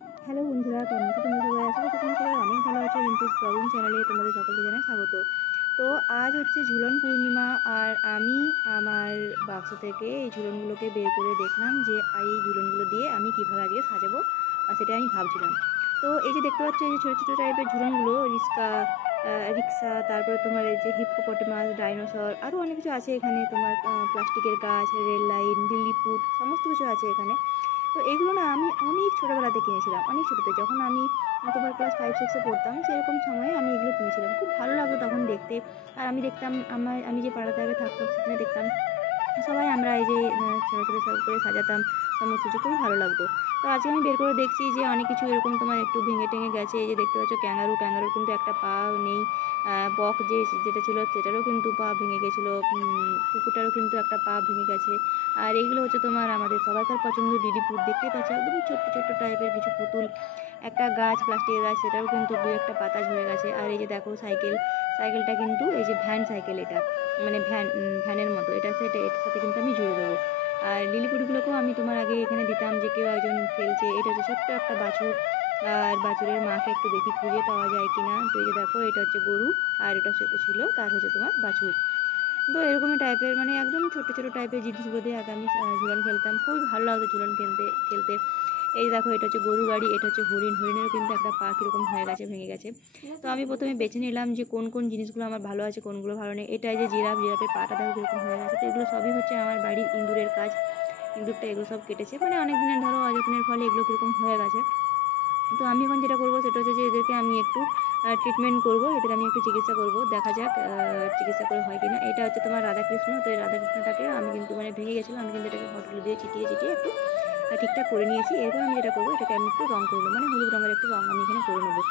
Hello বন্ধুরা, কেমন আছো তোমরা সবাই? আশা করছি তোমরা সবাই অনেক ভালো আছো। রিম্পিস ব্লগিং চ্যানেলে তোমাদের সকলকে জানাই স্বাগত। তো আজ হচ্ছে ঝুলন পূর্ণিমা, আর আমি আমার বাক্স থেকে এই ঝুলনগুলোকে বের করে দেখলাম যে এই ঝুলনগুলো দিয়ে আমি কীভাবে আজকে সাজাবো, আর সেটা আমি ভাবছিলাম। তো এই যে দেখতে পাচ্ছ, এই যে ছোটো ছোটো টাইপের ঝুলনগুলো, রিক্সা, তারপরে তোমার এই যে হিপ্পোপটেমাস, ডাইনোসর, আরও অনেক কিছু আছে এখানে। তোমার প্লাস্টিকের গাছ, রেল লাইন, লিলিপুট, সমস্ত কিছু আছে এখানে। তো এগুলো না আমি অনেক ছোটোবেলাতে কিনেছিলাম, অনেক ছোটোতে, যখন আমি তোমার ক্লাস 5-6-এ পড়তাম, সেরকম সময়ে আমি এগুলো কিনেছিলাম। খুব ভালো লাগতো তখন দেখতে। আর আমি দেখতাম আমি যে পাড়াতে আগে থাকতাম সেখানে দেখতাম সবাই আমরা এই যে ছোটো ছোটো সব করে সাজাতাম সমস্ত কিছু, খুবই ভালো লাগতো। তো আজকে আমি বের করে দেখছি যে অনেক কিছু এরকম তোমার একটু ভেঙে টেঙে গেছে। এই যে দেখতে পাচ্ছ ক্যাঙ্গারুর কিন্তু একটা পা নেই। বক যেটা ছিল সেটারও কিন্তু পা ভেঙে গেছিলো। কুকুরটারও কিন্তু একটা পা ভেঙে গেছে। আর এইগুলো হচ্ছে তোমার আমাদের সবাইকার পছন্দ লিলিপুট, দেখতেই পাচ্ছ একদম ছোট্ট ছোট্ট টাইপের কিছু পুতুল। একটা গাছ, প্লাস্টিকের গাছ, সেটাও কিন্তু দুই একটা পাতা ঝরে গেছে। আর এই যে দেখো সাইকেলটা কিন্তু এই যে ভ্যান সাইকেল, এটা মানে ভ্যানের মতো, এটার সাথে কিন্তু আমি জুড়ে দেবো। আর লিলিপুটগুলোকেও আমি তোমার আগে এখানে দিতাম যে কেউ একজন খেলছে। এটা হচ্ছে ছোট্ট একটা বাছুর, আর বাছুরের মাকে একটু দেখি খুঁজে পাওয়া যায় কিনা। তো এই যে দেখো, এটা হচ্ছে গরু, আর এটা ছিল তার হচ্ছে তোমার বাছুর। তো এরকমই টাইপের, মানে একদম ছোটো ছোটো টাইপের জিনিসগুলো দিয়ে আগে আমি ঝুলন খেলতাম, খুবই ভালো লাগতো ঝুলন খেলতে। এই দেখো, এটা হচ্ছে গরু গাড়ি, এটা হচ্ছে হরিণেরও কিন্তু একটা পা কীরকম হয়ে গেছে, ভেঙে গেছে। তো আমি প্রথমে বেছে নিলাম যে কোন কোন জিনিসগুলো আমার ভালো আছে, কোনগুলো ভালো নেই। এটা যে জিরাফের পাটা দেখো কীরকম হয়ে গেছে। তো এগুলো সবই হচ্ছে আমার বাড়ির ইঁদুরের কাজ। ইঁদুরটা এগুলো সব কেটেছে, মানে অনেক দিনের ধরো অযত্নের ফলে এগুলো কীরকম হয়ে গেছে। তো আমি এখন যেটা করবো সেটা হচ্ছে যে এদেরকে আমি একটু ট্রিটমেন্ট করব, এদের আমি একটু চিকিৎসা করব, দেখা যাক চিকিৎসা করে হয় কিনা। এটা হচ্ছে তোমার রাধাকৃষ্ণ। তো এই রাধাকৃষ্ণটাকে আমি কিন্তু মানে ভেঙে গেছিলো, আমি কিন্তু এটাকে হটগুলো দিয়ে চিটিয়ে একটু ঠিকঠাক করে নিয়েছি। এরপর আমি যেটা করবো, এটাকে আমি একটু রং করবো, মানে হলুদ রঙের একটু রং আমি এখানে করে নেবো।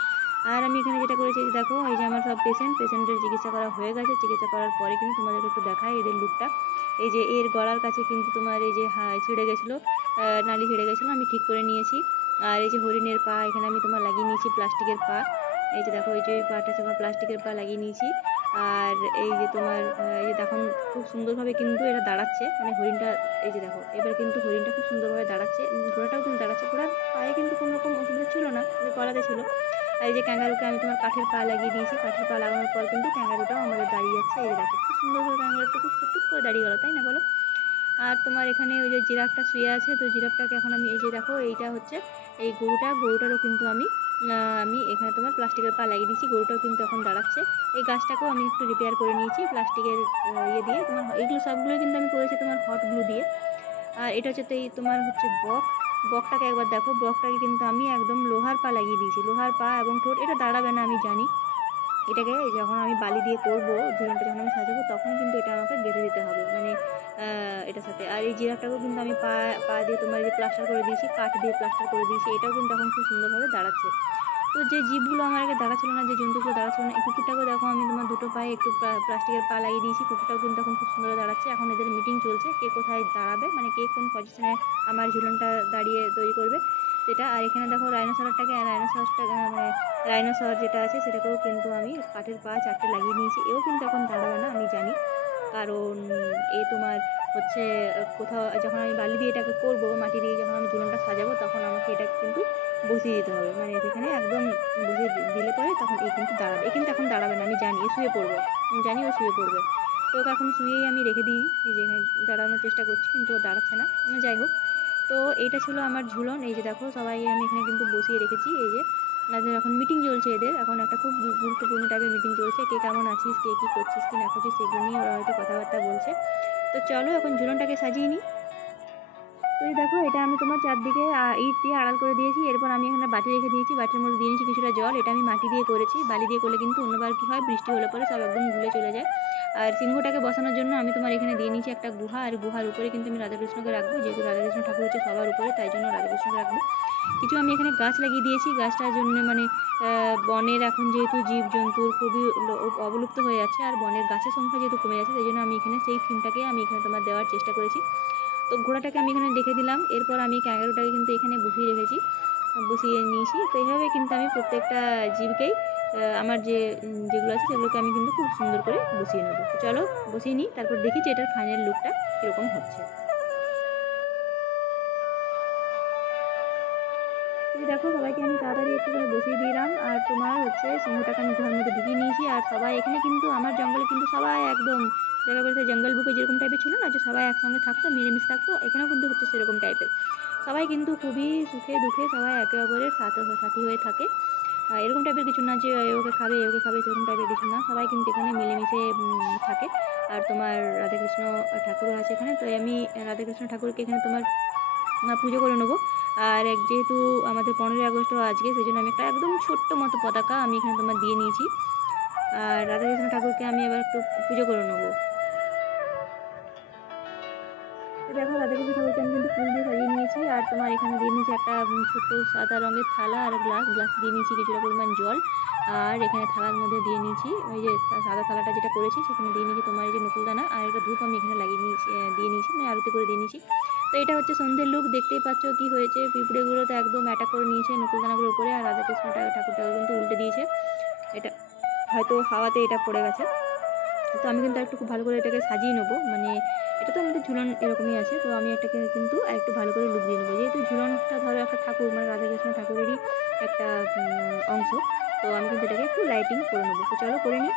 আর আমি এখানে যেটা করেছি, দেখো এই যে আমার সব পেশেন্টের চিকিৎসা করা হয়ে গেছে। চিকিৎসা করার পরে কিন্তু তোমাদেরকে একটু দেখায় এদের লুকটা। এই যে এর গলার কাছে কিন্তু তোমার এই যে ছিঁড়ে গেছিলো, নালি ছিঁড়ে গেছিলো, আমি ঠিক করে নিয়েছি। আর এই যে হরিণের পা এখানে আমি তোমার লাগিয়ে নিয়েছি প্লাস্টিকের পা। এই যে দেখো, এই যে পাটা তোমার প্লাস্টিকের পা লাগিয়ে নিয়েছি। আর এই যে তোমার এই যে দেখুন, খুব সুন্দরভাবে কিন্তু এটা দাঁড়াচ্ছে, মানে হরিণটা। এই যে দেখো, এবার কিন্তু হরিণটা খুব সুন্দরভাবে দাঁড়াচ্ছে, ঘোড়াটাও কিন্তু দাঁড়াচ্ছে। ঘোড়ার পায়ে কিন্তু কোনো রকম অসুবিধা ছিল না, গলাতে ছিল। আর এই যে ক্যাঙ্গারুকে আমি তোমার কাঠের পা লাগিয়ে দিয়েছি। কাঠের পা লাগানোর পর কিন্তু ক্যাঙ্গারুটাও আমাদের দাঁড়িয়ে যাচ্ছে। এই যে দেখো, খুব সুন্দরভাবে ক্যাঙ্গারুটা টুক করে দাঁড়িয়ে গেলো, তাই না বলো? আর তোমার এখানে ওই যে জিরাফটা শুয়ে আছে, তো জিরাফটাকে এখন আমি এই যে দেখো, এইটা হচ্ছে এই গরুটারও কিন্তু আমি এখানে তোমার প্লাস্টিকের পা লাগিয়ে দিয়েছি। গরুটাও কিন্তু এখন দাঁড়াচ্ছে। এই গাছটাকেও আমি একটু রিপেয়ার করে নিয়েছি প্লাস্টিকের ইয়ে দিয়ে। তোমার এগুলো সবগুলো কিন্তু আমি করেছি তোমার হট গ্লু দিয়ে। আর এটা হচ্ছে তোমার হচ্ছে বকটাকে একবার দেখো, বকটাকে কিন্তু আমি একদম লোহার পা লাগিয়ে দিয়েছি, লোহার পা এবং ঠোঁট। এটা দাঁড়াবে না আমি জানি, এটাকে যখন আমি বালি দিয়ে করবো, ঝুলনটা যখন আমি সাজাবো, তখন কিন্তু এটা আমাকে গেঁথে দিতে হবে, মানে এটার সাথে। আর এই জিরাফটাকেও কিন্তু আমি পা দিয়ে তোমার যে প্লাস্টার করে দিয়েছি, কাঠ দিয়ে প্লাস্টার করে দিয়েছি। এটাও কিন্তু এখন খুব সুন্দরভাবে দাঁড়াচ্ছে। তো যে জীবগুলো আমার আগে দাঁড়াচ্ছিল না, যে জন্তুগুলো দাঁড়াচ্ছিল না, এই কুকুরটাকেও দেখো আমি তোমার দুটো পায়ে একটু প্লাস্টিকের পা লাগিয়ে দিয়েছি। কুকুরটাও কিন্তু এখন খুব সুন্দর দাঁড়াচ্ছে। এখন এদের মিটিং চলছে, কে কোথায় দাঁড়াবে, মানে কে কোন পজিশনে আমার ঝুলনটা দাঁড়িয়ে তৈরি করবে সেটা। আর এখানে দেখো রাইনোসর যেটা আছে, সেটাকেও কিন্তু আমি কাঠের পা 4টে লাগিয়ে নিয়েছি। এও কিন্তু এখন দাঁড়াবে না আমি জানি, কারণ এ তোমার হচ্ছে কোথাও যখন আমি বালি দিয়ে এটাকে করবো, মাটি দিয়ে যখন আমি ঝুলনটা সাজাবো, তখন আমাকে এটা কিন্তু বসিয়ে দিতে হবে, মানে যেখানে একদম বসিয়ে দিলে পরে তখন এই কিন্তু দাঁড়াবে। এ কিন্তু এখন দাঁড়াবে না, আমি জানি এ শুয়ে পড়বে, আমি জানি ও শুয়ে পড়বে। তো ওকে এখন শুয়েই আমি রেখে দিই, এই যে দাঁড়ানোর চেষ্টা করছি কিন্তু ও দাঁড়াচ্ছে না। যাই হোক, তো এইটা ছিল আমার ঝুলন। এই যে দেখো, সবাই আমি এখানে কিন্তু বসিয়ে রেখেছি। এই যে এখন মিটিং চলছে এদের, এখন একটা খুব গুরুত্বপূর্ণ টাইপের মিটিং চলছে। কে কেমন আছিস, কে কী করছিস কি না করছিস, সেগুলো নিয়ে ওরা হয়তো কথাবার্তা বলছে। তো চলো এখন ঝুলনটাকে সাজিয়ে নিই। তো এই দেখো, এটা আমি তোমার চারদিকে ইট দিয়ে আড়াল করে দিয়েছি। এরপর আমি এখানে বাটি রেখে দিয়েছি, বাটির মধ্যে দিয়ে নিয়েছি কিছুটা জল। এটা আমি মাটি দিয়ে করেছি, বালি দিয়ে করলে কিন্তু অন্যবার কী হয়, বৃষ্টি হলে পরে সব একদম গুলে চলে যায়। আর সিংহটাকে বসানোর জন্য আমি তোমার এখানে দিয়ে নিয়েছি একটা গুহা, আর গুহার উপরে কিন্তু আমি রাধাকৃষ্ণকে রাখবো, যেহেতু রাধাকৃষ্ণ ঠাকুর হচ্ছে সবার উপরে, তাই জন্য রাধাকৃষ্ণকে রাখবো। কিছু আমি এখানে গাছ লাগিয়ে দিয়েছি, গাছটার জন্য মানে বনের এখন যেহেতু জীবজন্তুর খুবই অবলুপ্ত হয়ে যাচ্ছে, আর বনের গাছের সংখ্যা যেহেতু কমে যাচ্ছে, সেই জন্য আমি এখানে সেই থিমটাকে আমি এখানে তোমার দেওয়ার চেষ্টা করেছি। তো ঘোড়াটাকে আমি এখানে রেখে দিলাম। এরপর আমি ক্যাঙ্গারুটাকে কিন্তু এখানে বসিয়ে নিয়েছি। তো এইভাবে কিন্তু আমি প্রত্যেকটা জীবকেই আমার যেগুলো আছে সেগুলোকে আমি কিন্তু খুব সুন্দর করে বসিয়ে নেবো। তো চলো বসিয়ে নিই, তারপর দেখি যে এটার ফাইনাল লুকটা কীরকম হচ্ছে। তো দেখো সবাইকে আমি তাড়াতাড়ি একটু করে বসিয়ে দিলাম, আর তোমার হচ্ছে সিংহটাকে আমি ঘরের মধ্যে ঢুকিয়ে নিয়েছি। আর সবাই এখানে কিন্তু আমার জঙ্গলে কিন্তু সবাই একদম জায়গা বলতে জঙ্গল বুকে যেরকম টাইপের ছিল না, যে সবাই একসঙ্গে থাকতো মিলেমিশে থাকতো, এখানেও কিন্তু হচ্ছে সেরকম টাইপের। সবাই কিন্তু খুবই সুখে দুঃখে সবাই একে অপরের সাথী হয়ে থাকে। এরকম টাইপের কিছু না যে ওকে খাবে সেরকম টাইপের কিছু না, সবাই কিন্তু এখানে মিলেমিশে থাকে। আর তোমার রাধাকৃষ্ণ ঠাকুরও আছে এখানে, তো আমি রাধাকৃষ্ণ ঠাকুরকে এখানে তোমার পুজো করে নেবো। আর যেহেতু আমাদের 15ই আগস্ট আজকে, সেই জন্য আমি একটা একদম ছোট্ট মতো পতাকা আমি এখানে তোমার দিয়ে নিয়েছি। আর রাধাকৃষ্ণ ঠাকুরকে আমি এবার একটু পুজো করে নেবো। তো দেখো রাধাকৃষ্ণ ঠাকুরকে আমি কিন্তু ফুল দিয়ে সাজিয়ে নিয়েছি। আর তোমার এখানে দিয়ে নিয়েছি একটা ছোট্ট সাদা রঙের থালা আর গ্লাস দিয়ে নিয়েছি কিছুটা পরিমাণ জল। আর এখানে থালার মধ্যে দিয়ে নিয়েছি ওই যে সাদা থালাটা যেটা করেছি সেখানে দিয়ে নিয়েছি তোমার এই যে নকুলদানা, আর একটা ধূপ আমি এখানে লাগিয়ে নিয়েছি দিয়ে নিয়েছি, মানে আরতি করে দিয়ে নিয়েছি। তো এটা হচ্ছে সন্ধ্যের লুক, দেখতেই পাচ্ছ কি হয়েছে, পিঁপড়েগুলো তো একদম অ্যাটাক করে নিয়েছে নকুলদানাগুলোর উপরে, আর রাধাকৃষ্ণ ঠাকুরটাকে কিন্তু উল্টে দিয়েছে। এটা হয়তো হাওয়াতে এটা পড়ে গেছে। তো আমি কিন্তু একটু খুব ভালো করে এটাকে সাজিয়ে নেবো, মানে এটা তো আমাদের ঝুলন এরকমই আছে, তো আমি এটাকে কিন্তু একটু ভালো করে লুক দিয়ে নেবো, যেহেতু ঝুলনটা ধরো একটা ঠাকুর মানে রাধাকৃষ্ণ ঠাকুরেরই একটা অংশ, তো আমি কিন্তু এটাকে একটু লাইটিং করে নেবো। তো চলো করে নিই।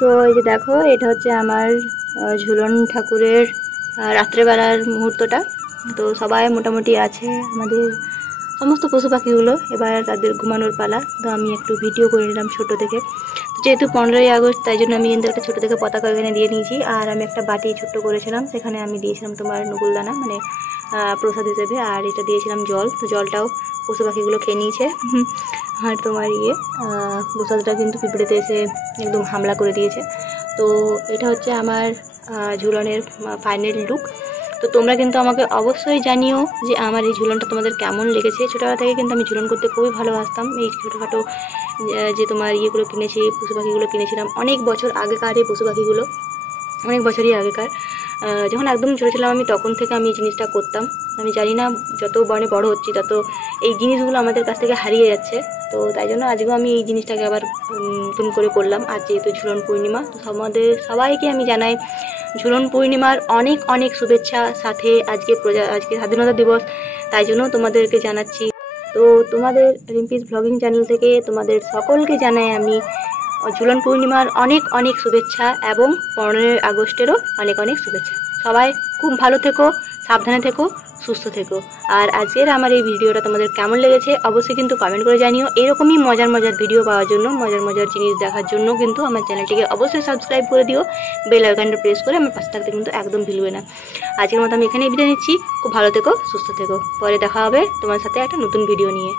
তো এই যে দেখো এটা হচ্ছে আমার ঝুলন ঠাকুরের রাত্রেবেলার মুহূর্তটা। তো সবাই মোটামুটি আছে, আমাদের সমস্ত পশু পাখিগুলো এবার তাদের ঘুমানোর পালা। তো আমি একটু ভিডিও করে নিলাম ছোটো থেকে, যেহেতু 15ই আগস্ট তাই জন্য আমি কিন্তু একটা ছোটো থেকে পতাকা এখানে দিয়ে নিয়েছি। আর আমি একটা বাটি ছোট্ট করেছিলাম, সেখানে আমি দিয়েছিলাম তোমার নকুলদানা মানে প্রসাদ হিসেবে, আর এটা দিয়েছিলাম জল। তো জলটাও পশু পাখিগুলো খেয়ে নিয়েছে। আর তোমার প্রসাদটা কিন্তু পিঁপড়েতে এসে একদম হামলা করে দিয়েছে। তো এটা হচ্ছে আমার ঝুলনের ফাইনাল লুক। তো তোমরা কিন্তু আমাকে অবশ্যই জানিও যে আমার এই ঝুলনটা তোমাদের কেমন লেগেছে। ছোটোবেলা থেকে কিন্তু আমি ঝুলন করতে খুবই ভালোবাসতাম। এই ছোটোখাটো যে তোমার ইয়েগুলো কিনেছি, পশু পাখিগুলো কিনেছিলাম অনেক বছর আগেকার, এই পশু পাখিগুলো অনেক বছরই আগেকার। যখন একদম ছোটো ছিলাম আমি, তখন থেকে আমি এই জিনিসটা করতাম। আমি জানি না যত বড় হচ্ছি তত এই জিনিসগুলো আমাদের কাছ থেকে হারিয়ে যাচ্ছে। তো তাই জন্য আজকেও আমি এই জিনিসটাকে আবার নতুন করে করলাম। আর যেহেতু ঝুলন পূর্ণিমা, তো সবাইকে আমি জানাই ঝুলন পূর্ণিমার অনেক অনেক শুভেচ্ছা। সাথে আজকে স্বাধীনতা দিবস, তাই জন্য তোমাদেরকে জানাচ্ছি। তো তোমাদের রিম্পিস ব্লগিং চ্যানেল থেকে তোমাদের সকলকে জানাই আমি ঝুলন পূর্ণিমার অনেক অনেক শুভেচ্ছা, এবং 15ই আগস্টেরও অনেক অনেক শুভেচ্ছা। সবাই খুব ভালো থেকো, সাবধানে থেকো, সুস্থ থেকো। আর আজকের আমার এই ভিডিওটা তোমাদের কেমন লেগেছে অবশ্যই কিন্তু কমেন্ট করে জানিও। এরকমই মজার মজার ভিডিও পাওয়ার জন্য, মজার মজার জিনিস দেখার জন্য কিন্তু আমার চ্যানেলটিকে অবশ্যই সাবস্ক্রাইব করে দিও। বেল আইকনটা প্রেস করে আমার পাশে থাকতে কিন্তু একদম ভুলবে না। আজকের মতো আমি এখানেই বিদায় নিচ্ছি। খুব ভালো থেকো, সুস্থ থেকো। পরে দেখা হবে তোমার সাথে একটা নতুন ভিডিও নিয়ে।